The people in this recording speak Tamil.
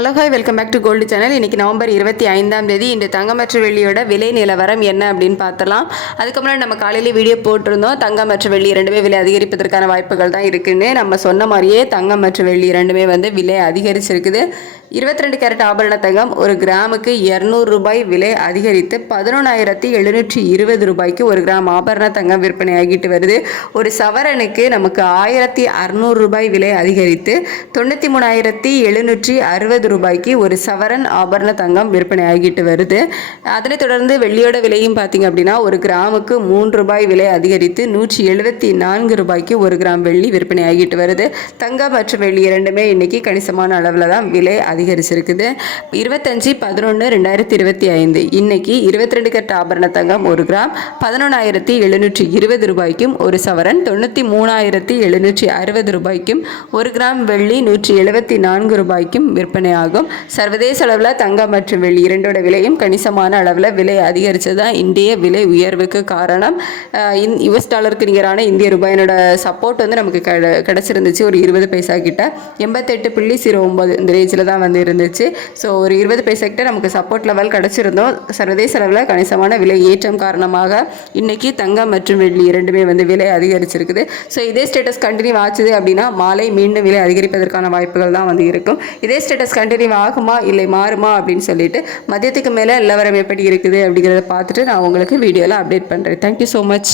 Hello hi welcome back to gold channel. இன்றைக்கி நவம்பர் 25ஆம் தேதி இந்த தங்கம் மற்றும் வெள்ளியோட விலை நிலவரம் என்ன அப்படின்னு பார்த்தலாம். அதுக்கப்புறம் நம்ம காலையில் வீடியோ போட்டிருந்தோம். தங்கம் மற்றும் வெள்ளி ரெண்டுமே விலை அதிகரிப்பதற்கான வாய்ப்புகள் தான் இருக்குன்னு. நம்ம சொன்ன மாதிரியே தங்கம் மற்றும் வெள்ளி ரெண்டுமே விலை அதிகரிச்சிருக்குது. 22 கேரட் ஆபரண தங்கம் ஒரு கிராமுக்கு 200 ரூபாய் விலை அதிகரித்து 11,720 ரூபாய்க்கு ஒரு கிராம் ஆபரண தங்கம் விற்பனை ஆகிட்டு வருது. ஒரு சவரனுக்கு நமக்கு 1,600 ரூபாய் விலை அதிகரித்து 93,760 ரூபாய்க்கு ஒரு சவரன் ஆபரண தங்கம் விற்பனை ஆகிட்டு வருது. அதனைத் தொடர்ந்து வெள்ளியோட விலையும் பார்த்திங்க அப்படின்னா ஒரு கிராமுக்கு 3 ரூபாய் விலை அதிகரித்து 174 ரூபாய்க்கு ஒரு கிராம் வெள்ளி விற்பனை ஆகிட்டு வருது. தங்கம் மற்றும் வெள்ளி இரண்டுமே இன்னைக்கு கணிசமான அளவில் தான் விலை அதிகரிச்சிருக்குது. 25/11/2025 இன்னைக்கு 22 கேரட் ஆபரண தங்கம் ஒரு கிராம் 11,720 ரூபாய்க்கும் ஒரு சவரன் 93,760 ரூபாய்க்கும் ஒரு கிராம் வெள்ளி 174 ரூபாய்க்கும் விற்பனை ஆகும். சர்வதேச அளவில் தங்கம் மற்றும் வெள்ளி இரண்டோட விலையும் கணிசமான அளவில் விலை அதிகரித்தது தான் இந்திய விலை உயர்வுக்கு காரணம். யுஎஸ் டாலருக்கு நிகரான இந்திய ரூபாயினோட சப்போர்ட் நமக்கு கிடச்சிருந்துச்சு. ஒரு 20 பைசா கிட்ட 88.09 இந்த ரேஞ்சில் தான் இருந்துச்சு. ஸோ ஒரு 20 பைசா கிட்ட நமக்கு சப்போர்ட் லெவல் கிடச்சிருந்தோம். சர்வதேச அளவில் கணிசமான விலை ஏற்றம் காரணமாக இன்னைக்கு தங்கம் மற்றும் வெள்ளி இரண்டுமே விலை அதிகரிச்சிருக்குது. ஸோ இதே ஸ்டேட்டஸ் கண்டினியூ ஆச்சுது அப்படின்னா மாலை மீண்டும் விலை அதிகரிப்பதற்கான வாய்ப்புகள் தான் இருக்கும். இதே ஸ்டேட்டஸ் கண்டினியூ ஆகுமா இல்லை மாறுமா அப்படின்னு சொல்லிட்டு மதியத்துக்கு மேலே நிலவரம் எப்படி இருக்குது அப்படிங்கிறத பார்த்துட்டு நான் உங்களுக்கு வீடியோவில் அப்டேட் பண்ணுறேன். Thank you so much.